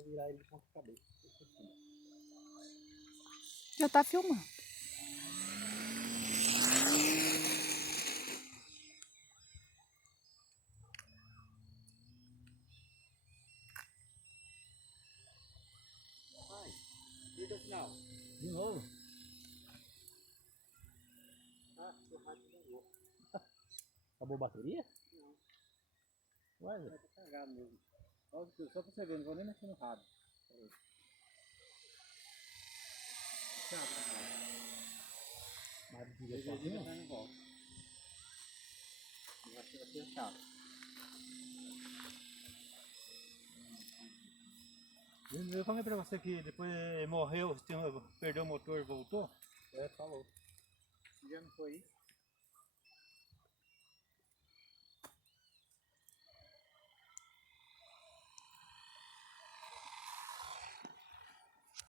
vou virar ele de ponta cabeça. Já tá filmando. Vai, liga o sinal. De novo? Ah, o rádio desligou. Acabou a bateria? Não. Ué, vai tá carregado mesmo. Só pra você ver, não vou nem mexer no rádio. Peraí. Mas desliga sozinho? Vai e volta. Eu acho que vai ser chato. Eu falei pra você que depois morreu, perdeu o motor e voltou? É, falou. Já não foi isso?